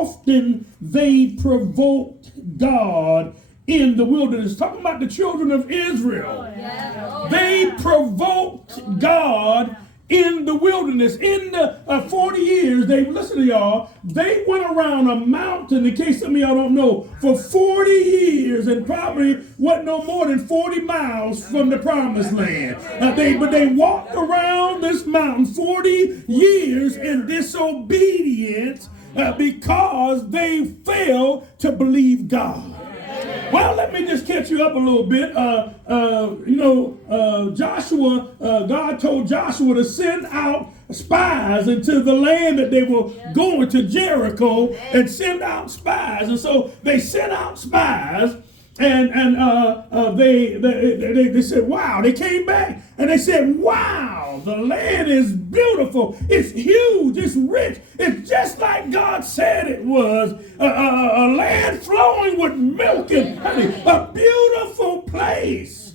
often they provoked God in the wilderness. Talking about the children of Israel. They provoked God in the wilderness. In the 40 years, listen to y'all, they went around a mountain, in case some of y'all don't know, for 40 years and probably wasn't no more than 40 miles from the promised land. But they walked around this mountain 40 years in disobedience because they failed to believe God. Well, let me just catch you up a little bit. Joshua, God told Joshua to send out spies into the land that they were going to, Jericho, and send out spies. And so they sent out spies, and they said, wow, they came back and they said, wow, the land is beautiful. It's huge. It's rich. It's just like God said it was. A land flowing with milk and honey. A beautiful place.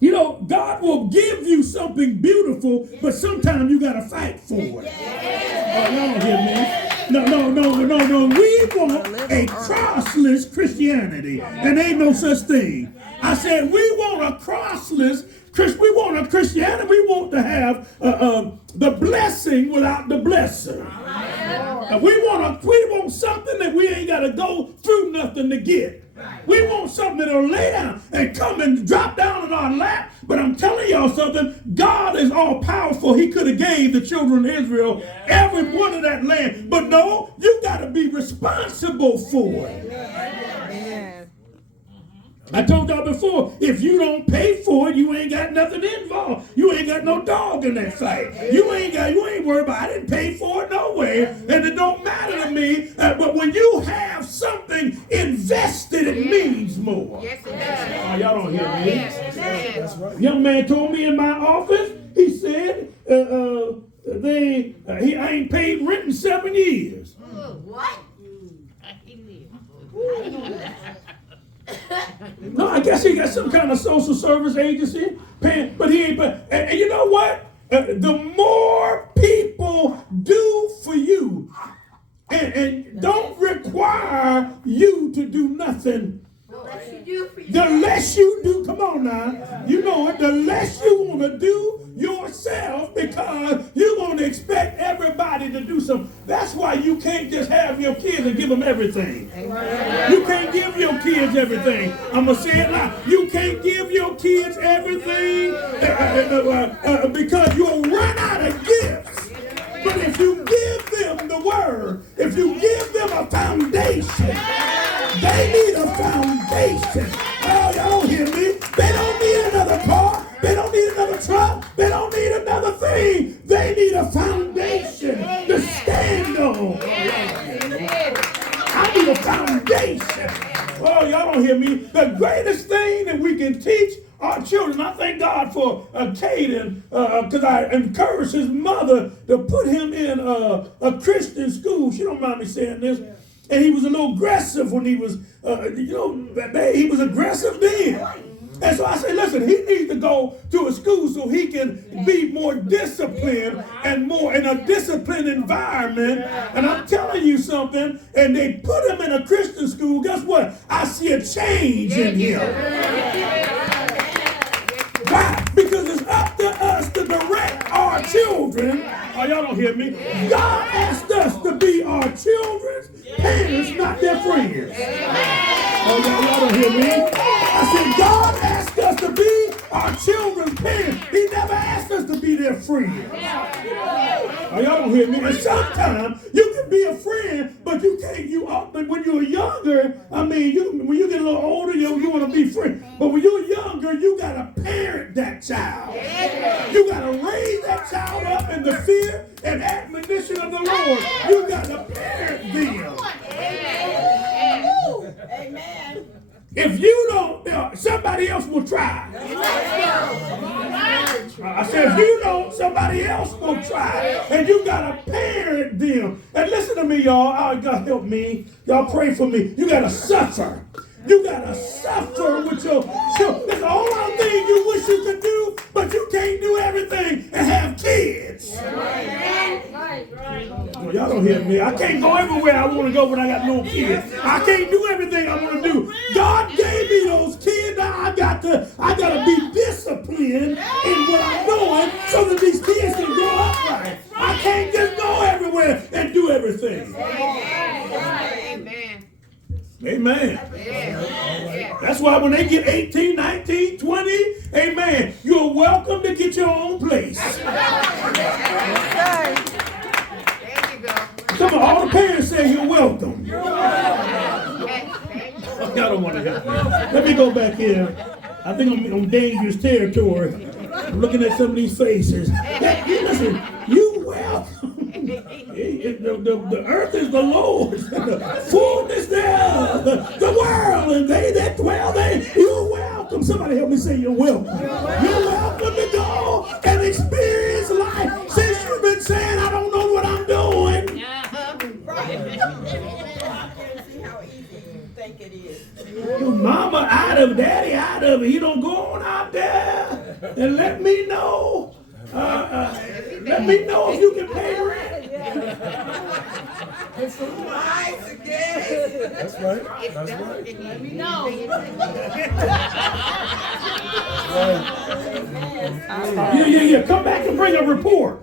You know, God will give you something beautiful, but sometimes you got to fight for it. Y'all don't hear me? No. We want a crossless Christianity. And ain't no such thing. I said we want a crossless Christianity. We want a Christianity. We want to have the blessing without the blessing. We want something that we ain't got to go through nothing to get. We want something that'll lay down and come and drop down in our lap. But I'm telling y'all something, God is all powerful. He could have gave the children of Israel every one of that land. But no, you got to be responsible for it. I told y'all before, if you don't pay for it, you ain't got nothing involved. You ain't got no dog in that fight. You ain't worried about, I didn't pay for it nowhere, and it don't matter to me. But when you have something invested, it means more. Yes, it does. Y'all don't hear me. Yes, that's right. Young man told me in my office, he said, I ain't paid rent in 7 years. What? No, I guess he got some kind of social service agency paying, but he ain't. And you know what? The more people do for you and don't require you to do nothing, the less you do, come on now, you know it, the less you want to do yourself because you're going to expect everybody to do something. That's why you can't just have your kids and give them everything. You can't give your kids everything. I'm going to say it loud. You can't give your kids everything because you'll run out of gifts. But if you give them the word, if you give them a foundation, they need a foundation. Oh, y'all don't hear me? They don't need another car. They don't need another truck. They don't need another thing. They need a foundation to stand on. I need a foundation. Oh, y'all don't hear me? The greatest thing that we can teach our children, I thank God for Caden, because I encouraged his mother to put him in a Christian school. She don't mind me saying this. And he was a little aggressive when he was, he was aggressive then. And so I said, listen, he needs to go to a school so he can be more disciplined and more in a disciplined environment. And I'm telling you something, and they put him in a Christian school, guess what? I see a change in him. Why? Because it's up to us to direct our children. Oh, y'all don't hear me? God asked us to be our children's parents, not their friends. Oh, y'all don't hear me? I said, God asked us to be our children's parents. He never asked us to be their friends. Oh, y'all don't hear me? And sometimes you can be a friend, but you can't. But when you're younger, I mean, when you get a little older, you want to be friends. But when you're younger, you got to parent that child. You got to raise that child up in the fear and admonition of the Lord. You got to parent them. Amen. If you don't, somebody else will try. I said, if you don't, somebody else will try. And you got to parent them. And listen to me, y'all. Oh, God help me. Y'all pray for me. You got to suffer. You got to suffer with your children. It's a whole lot of things you wish you could do, but you can't do everything and have kids. Y'all don't hear me. I can't go everywhere I want to go when I got no kids. I can't do everything I want to do. God gave me those kids. Now I got to be disciplined in what I'm doing so that these kids can grow up right. I can't just go everywhere and do everything. Amen. That's why when they get 18, 19, 20, amen, you're welcome to get your own place. Come on, all the parents say you're welcome. Y'all don't want to help me. Let me go back here. I think I'm on dangerous territory. I'm looking at some of these faces. Hey, listen, you welcome. The earth is the Lord's, the fullness thereof, the world, and they that dwell there. You're welcome. Somebody help me say you're welcome. You're welcome to go and experience life. Since you've been saying, I don't know what I'm doing. Your mama out of, daddy out of it. You don't go on out there and let me know. Let me know if you can pay rent. That's right. That's right. Let me know. Yeah. Come back and bring a report.